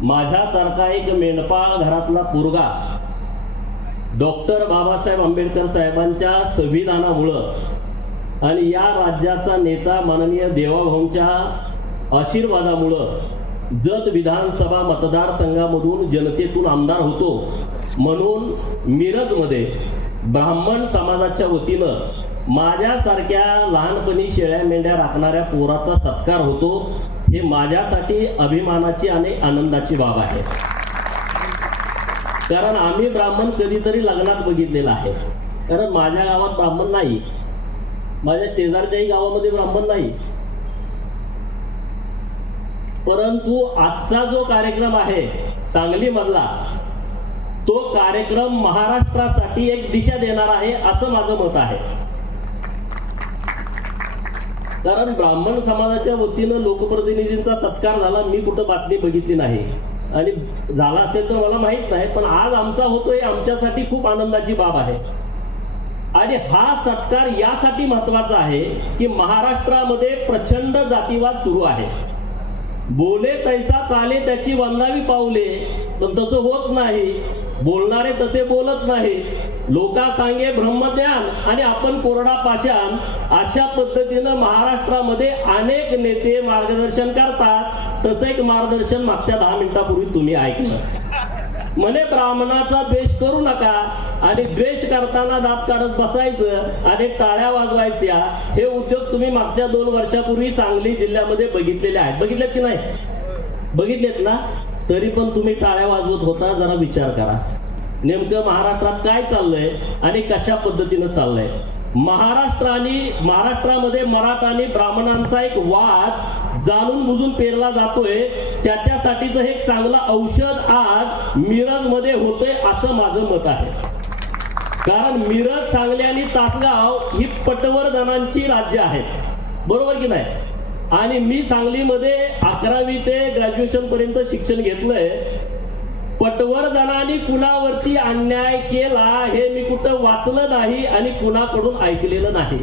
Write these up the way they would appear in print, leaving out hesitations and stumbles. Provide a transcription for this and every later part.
माझ्यासारखा एक मेंढपाळ घरातला पोरगा डॉक्टर बाबासाहेब आंबेडकर साहेबांच्या संविधानामुळं आणि या राज्याचा नेता माननीय देवाभाऊंच्या आशीर्वादामुळं जत विधानसभा मतदारसंघामधून जनतेतून आमदार होतो। म्हणून मिरजमध्ये ब्राह्मण समाजाच्या वतीनं माझ्यासारख्या लहानपणी शेळ्या मेंढ्या राखणाऱ्या पोराचा सत्कार होतो। हे माझ्यासाठी अभिमानाची आणि आनंदाची बाब आहे, कारण आम्ही ब्राह्मण कधीतरी लग्नात बघितलेला आहे। कारण माझ्या गावात ब्राह्मण नाही, माझ्या शेजारच्याही गावामध्ये ब्राह्मण नाही, परंतु आजचा जो कार्यक्रम आहे सांगलीमधला तो कार्यक्रम महाराष्ट्रासाठी एक दिशा देणार आहे असं माझं मत आहे। कारण ब्राह्मण समाजाच्या वतीनं लोकप्रतिनिधींचा सत्कार झाला, मी कुठं बातमी बघितली नाही आणि झाला असेल तर मला माहित नाही, पण आज आमचा होतोय आमच्यासाठी खूप आनंदाची बाब आहे। आणि हा सत्कार यासाठी महत्वाचा आहे की महाराष्ट्रामध्ये प्रचंड जातीवाद सुरू आहे। बोले तैसा चाले त्याची वंदावी पाऊले, पण तसं होत नाही, बोलणारे तसे बोलत नाही। लोका सांगे ब्रह्मज्ञान आणि आपण कोरडा पाषाण, अशा पद्धतीनं महाराष्ट्रामध्ये अनेक नेते मार्गदर्शन करतात। तसं एक मार्गदर्शन मागच्या 10 मिनिटापूर्वी तुम्ही ऐकलं। म्हणे ब्राह्मणाचा द्वेष करू नका आणि द्वेष करताना दात काढत बसायचं आणि टाळ्या वाजवायच्या, हे उद्योग तुम्ही मागच्या 2 वर्षापूर्वी सांगली जिल्ह्यामध्ये बघितलेले आहेत। बघितलेत की नाही? बघितलेत ना? तरी पण तुम्ही टाळ्या वाजवत होता। जरा विचार करा नेमकं महाराष्ट्रात काय चाललंय आणि कशा पद्धतीनं चाललंय। महाराष्ट्रामध्ये मराठा आणि ब्राह्मणांचा एक वाद जाणून बुजून पेरला जातोय, त्याच्यासाठीच हे चांगलं औषध आज मिरजमध्ये होतंय असं माझं मत आहे। कारण मिरज, सांगली आणि तासगाव ही पटवर्धनांची राज्य आहेत, बरोबर की नाही? आणि मी सांगलीमध्ये 11वी ते ग्रॅज्युएशन पर्यंत शिक्षण घेतलंय। पटवर्धनांनी कुणावरती अन्याय केला हे मी कुठं वाचलं नाही आणि कुणाकडून ऐकलेलं नाही।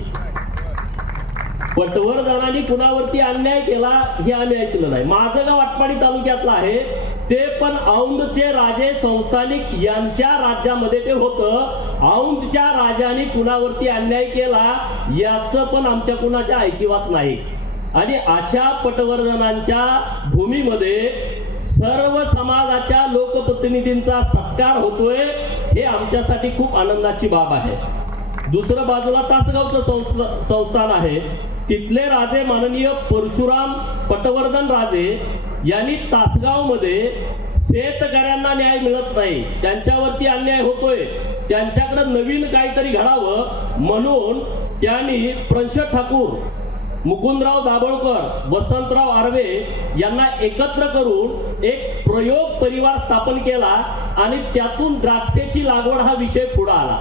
पटवर्धनांनी कुणावरती अन्याय केला हे आम्ही ऐकलं नाही। माझं गाव आटपाडी तालुक्यातलं आहे, ते पण औंधचे राजे संस्थानिक यांच्या राज्यामध्ये ते होतं। औंधच्या राजांनी कुणावरती अन्याय केला याचं पण आमच्या कुणाच्या ऐकिवात नाही। आणि अशा पटवर्धनांच्या भूमीमध्ये सर्व समाजाच्या लोकप्रतिनिधींचा सत्कार होतोय, हे आमच्यासाठी खूप आनंदाची बाब आहे। दुसरं बाजूला तासगावचं संस्थान आहे, तिथले राजे माननीय परशुराम पटवर्धन राजे यांनी तासगावमध्ये शेतकऱ्यांना न्याय मिळत नाही, त्यांच्यावरती अन्याय होतोय, त्यांच्याकडे नवीन काहीतरी घडावं म्हणून त्यांनी प्रणशत ठाकूर, मुकुंदराव दाभोळकर, वसंतराव आर्वे यांना एकत्र करून एक प्रयोग परिवार स्थापन केला आणि त्यातून द्राक्षेची लागवड हा विषय पुढे आला।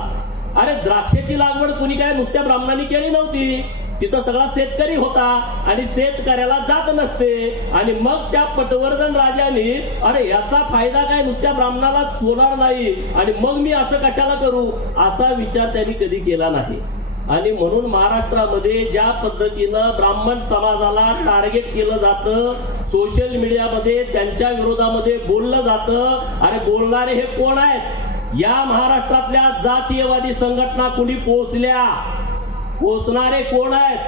अरे द्राक्षेची लागवड कुणी काय नुसत्या ब्राह्मणांनी केली नव्हती, तिथं सगळा शेतकरी होता आणि शेतकऱ्याला जात नसते। आणि मग त्या पटवर्धन राजांनी अरे याचा फायदा काय नुसत्या ब्राह्मणाला होणार नाही आणि मग मी असं कशाला करू असा विचार त्यांनी कधी केला नाही। आणि म्हणून महाराष्ट्रामध्ये ज्या पद्धतीनं ब्राह्मण समाजाला टार्गेट केलं जातं, सोशल मीडियामध्ये त्यांच्या विरोधामध्ये बोललं जातं। अरे बोलणारे हे कोण आहेत? या महाराष्ट्रातल्या जातीयवादी संघटना कुणी पोचल्या? पोचणारे कोण आहेत?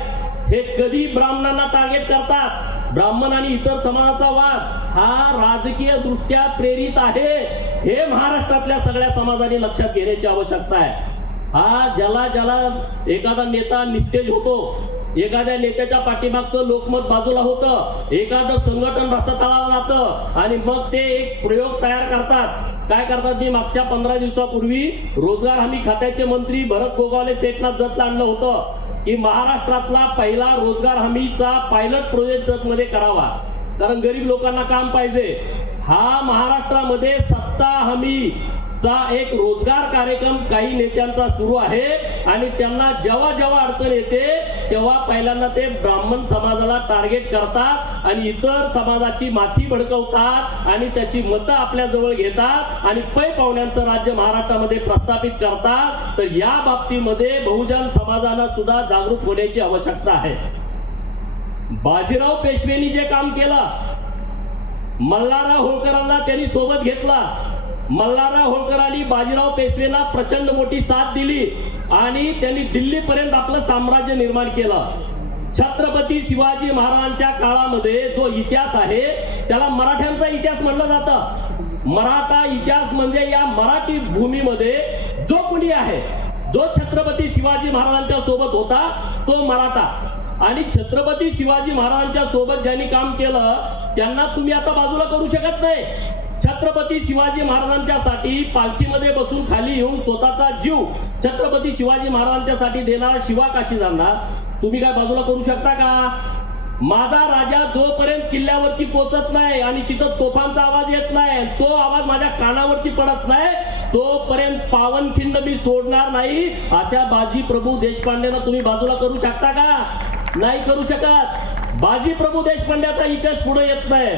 हे कधी ब्राह्मणांना टार्गेट करतात। ब्राह्मण आणि इतर समाजाचा वाद हा राजकीय दृष्ट्या प्रेरित आहे, हे महाराष्ट्रातल्या सगळ्या समाजाने लक्षात घेण्याची आवश्यकता आहे। हा ज्याला एखादा नेता निस्तेज होतो, एखाद्या नेत्याच्या पाठीमागचं लोकमत बाजूला होतं, एखादं संघटन रसातळाला जातं आणि मग ते एक प्रयोग तयार करतात। काय करतात? मी मागच्या 15 दिवसापूर्वी रोजगार हमी खात्याचे मंत्री भरत गोगावले सेठना जतला आणलं होतं की महाराष्ट्रातला पहिला रोजगार हमीचा पायलट प्रोजेक्ट जत मध्ये करावा, कारण गरीब लोकांना काम पाहिजे। हा महाराष्ट्रामध्ये सत्ता हमी चा एक रोजगार कार्यक्रम काही नेत्यांचा सुरू आहे आणि त्यांना जेव्हा जेव्हा अडचण येते तेव्हा पहिल्यांदा ते ब्राह्मण समाजाला टार्गेट करतात आणि इतर समाजाची माथी भडकवतात आणि त्याची मतं आपल्या जवळ घेतात आणि पै पाहुण्यांचं राज्य महाराष्ट्रामध्ये प्रस्थापित करतात। तर या बाबतीमध्ये बहुजन समाजाला सुद्धा जागरूक होण्याची आवश्यकता आहे। बाजीराव पेशवेंनी जे काम केलं मल्हारराव होळकरांना त्यांनी सोबत घेतला. मल्हारराव होळकरांनी बाजीराव पेशवेला प्रचंड मोठी साथ दिली आणि त्यांनी दिल्लीपर्यंत आपलं साम्राज्य निर्माण केलं. छत्रपती शिवाजी महाराजांच्या काळामध्ये जो इतिहास आहे त्याला मराठ्यांचा इतिहास म्हणलं जातं. मराठा इतिहास म्हणजे या मराठी भूमीमध्ये जो कुणी आहे, जो छत्रपती शिवाजी महाराजांच्या सोबत होता तो मराठा. आणि छत्रपती शिवाजी महाराजांच्या सोबत ज्यांनी काम केलं त्यांना तुम्ही आता बाजूला करू शकत नाही. छत्रपती शिवाजी महाराजांच्यासाठी पालखीमध्ये बसून खाली येऊन स्वतःचा जीव छत्रपती शिवाजी महाराजांच्यासाठी देणारा शिवा काशी जाणार तुम्ही काय बाजूला करू शकता का? माझा राजा जोपर्यंत किल्ल्यावरती पोहोचत नाही आणि तिथं तोफांचा आवाज येत नाही, तो आवाज माझ्या कानावरती पडत नाही, तोपर्यंत पावनखिंड मी सोडणार नाही. अशा बाजी प्रभू देशपांडेंना तुम्ही बाजूला करू शकता का? नाही करू शकत. बाजी प्रभू देशपांड्याचा इतिहास पुढे येत नाही,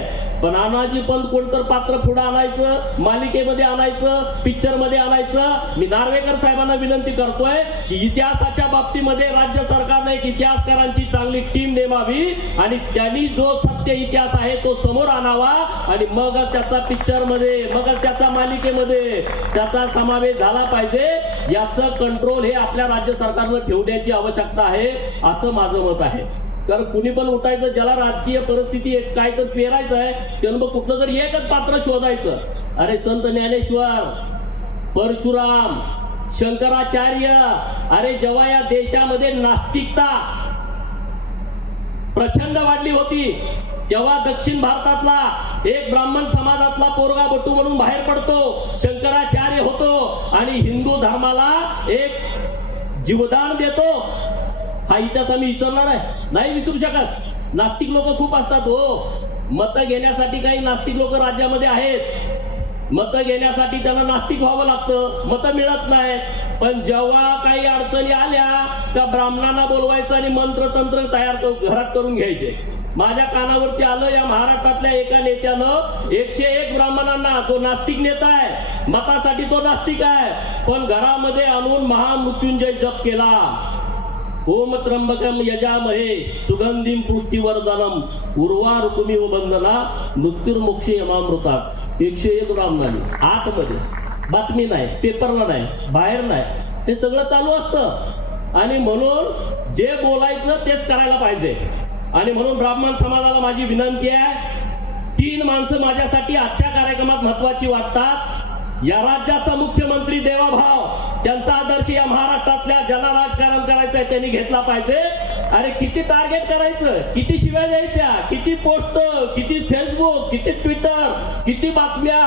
पण अनाजी पंत कोणतर पात्र पुढे आणायचं, मालिकेमध्ये आणायचं, पिक्चर मध्ये आणायचं. मी नार्वेकर साहेबांना विनंती करतोय की इतिहासाच्या बाबतीमध्ये राज्य सरकारने एक इतिहासकारांची चांगली टीम नेमावी आणि त्यांनी जो सत्य इतिहास आहे तो समोर आणावा आणि मग त्याचा पिक्चर मध्ये, मग त्याचा मालिकेमध्ये त्याचा समावेश झाला पाहिजे. याचं कंट्रोल हे आपल्या राज्य सरकारनं ठेवण्याची आवश्यकता आहे असं माझं मत आहे. कारण कुणी पण उठायचं, ज्याला राजकीय परिस्थिती काय तर पेरायचं आहे त्यानं मग कुठलं तरी एकच पात्र शोधायचं. अरे संत ज्ञानेश्वर, परशुराम, शंकराचार्य, अरे जेव्हा या देशामध्ये नास्तिकता प्रचंड वाढली होती तेव्हा दक्षिण भारतातला एक ब्राह्मण समाजातला पोरगा बटू म्हणून बाहेर पडतो, शंकराचार्य होतो आणि हिंदू धर्माला एक जीवदान देतो. हा इतिहास आम्ही विसरणार आहे? नाही विसरू शकत. नास्तिक लोक खूप असतात हो. मतं घेण्यासाठी काही नास्तिक लोक राज्यामध्ये आहेत. मतं घेण्यासाठी त्यांना नास्तिक व्हावं लागतं, मतं मिळत नाही. पण जेव्हा काही अडचणी आल्या त्या ब्राह्मणांना बोलवायचं आणि मंत्र तंत्र तयार घरात करून घ्यायचे. माझ्या कानावरती आलं या महाराष्ट्रातल्या एका नेत्यानं 101 ब्राह्मणांना, जो नास्तिक नेता आहे, मतासाठी तो नास्तिक आहे, पण घरामध्ये आणून महामृत्युंजय जप केला. ओम त्र्यंबकम यजामहे सुगंधिम पुष्टिवर्धनम उर्वारुकुमिव बंधना मृत्युर्मोक्षे यमामृतात. 101 ब्राह्मणांनी आतमध्ये, बातमी नाही, पेपरला नाही, बाहेर नाही, हे सगळं चालू असतं. आणि म्हणून जे बोलायचं तेच करायला पाहिजे. आणि म्हणून ब्राह्मण समाजाला माझी विनंती आहे, 3 माणसं माझ्यासाठी आजच्या कार्यक्रमात महत्वाची वाटतात. या राज्याचा मुख्यमंत्री देवाभाव, त्यांचा आदर्श या महाराष्ट्रातल्या ज्यांना राजकारण करायचंय त्यांनी घेतला पाहिजे. अरे किती टार्गेट करायचं, किती शिव्या द्यायच्या, किती पोस्ट, किती फेसबुक, किती ट्विटर, किती बातम्या,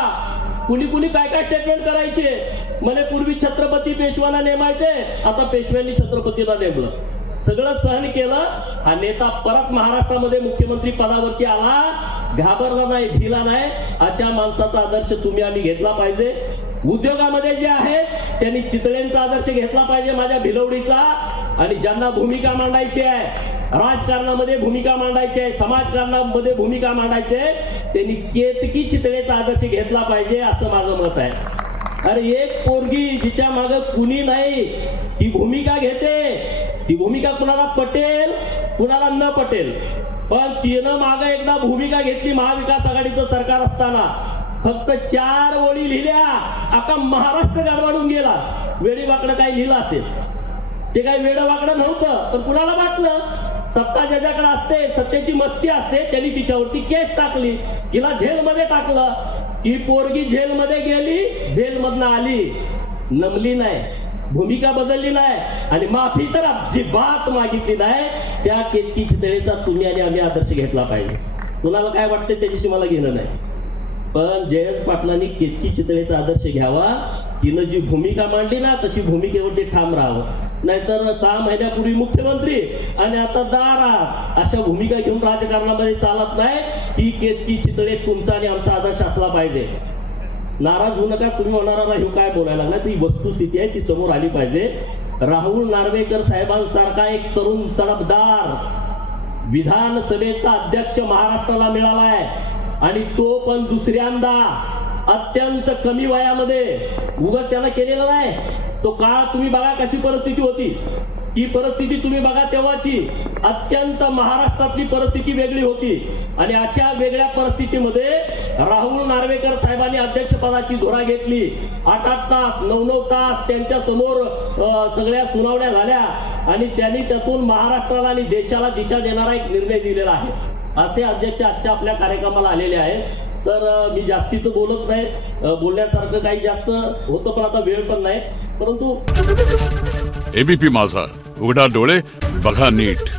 कुणी कुणी काय काय स्टेटमेंट करायचे. मला पूर्वी छत्रपती पेशवाना नेमायचे, आता पेशव्यांनी छत्रपतीला नेमलं. सगळं सहन केलं. हा नेता परत महाराष्ट्रामध्ये मुख्यमंत्री पदावरती आला, घाबरला नाही, भिला नाही. अशा माणसाचा आदर्श तुम्ही आम्ही घेतला पाहिजे. उद्योगामध्ये जे आहेत त्यांनी चितळेंचा आदर्श घेतला पाहिजे, माझ्या भिलवडीचा. आणि ज्यांना भूमिका मांडायची आहे, राजकारणामध्ये भूमिका मांडायची आहे, समाजकारणामध्ये भूमिका मांडायची आहे, त्यांनी केतकी चितळेचा आदर्श घेतला पाहिजे असं माझं मत आहे. अरे एक पोरगी जिच्या मागे कुणी नाही ती भूमिका घेते. ती भूमिका कुणाला पटेल कुणाला न पटेल, पण तिनं मागे एकदा भूमिका घेतली. महाविकास आघाडीचं सरकार असताना फक्त 4 ओळी लिहिल्या, अख्खा महाराष्ट्र गडबडून गेला. वेडीवाकडं काही लिहिलं असेल, ते काही वेडवाकडं नव्हतं, पण कुणाला वाटलं सत्ता ज्याच्याकडे असते, सत्तेची मस्ती असते, त्यांनी तिच्यावरती केस टाकली, तिला जेलमध्ये टाकलं. ती पोरगी जेलमध्ये गेली, जेलमधनं आली, नमली नाही, भूमिका बदलली नाही आणि माफी तर अजिबात मागितली नाही. त्या केतकी चितळेचा तुम्ही आणि आम्ही आदर्श घेतला पाहिजे. कुणाला काय वाटतं त्याच्याशी मला घेणं नाही, पण जयंत पाटलांनी केतकी चितळेचा आदर्श घ्यावा. तिनं जी भूमिका मांडली ना तशी भूमिकेवरती ठाम राहावं. नाहीतर 6 महिन्यापूर्वी मुख्यमंत्री आणि आता दारात अशा भूमिका घेऊन राजकारणामध्ये चालत नाही. ती केतकी चितळे तुमचा आणि आमचा आदर्श असला पाहिजे. नाराज होऊ नका, तुम्ही होणारा हे काय बोलायला लागला, ती वस्तुस्थिती आहे, ती समोर आली पाहिजे. राहुल नार्वेकर साहेबांसारखा एक तरुण तडफदार विधानसभेचा अध्यक्ष महाराष्ट्राला मिळाला आहे आणि तो पण दुसऱ्यांदा अत्यंत कमी वयामध्ये. उगाच त्याला केलेला नाही. तो काळ तुम्ही बघा कशी परिस्थिती होती, ती परिस्थिती तुम्ही बघा तेव्हाची. अत्यंत महाराष्ट्रातली परिस्थिती वेगळी होती आणि अशा वेगळ्या परिस्थितीमध्ये राहुल नार्वेकर साहेबांनी अध्यक्षपदाची धुरा घेतली, 8-8 तास 9-9 तास त्यांच्या समोर सगळ्या सुनावण्या झाल्या आणि त्यांनी त्यातून महाराष्ट्राला आणि देशाला दिशा देणारा एक निर्णय दिलेला आहे. असे अध्यक्ष आजच्या आपल्या कार्यक्रमाला आलेले आहेत. तर मी जास्तीचं बोलत नाही, बोलण्यासारखं काही जास्त होतं पण आता वेळ पण नाही. परंतु एबीपी माझा, उघडा डोळे बघा नीट.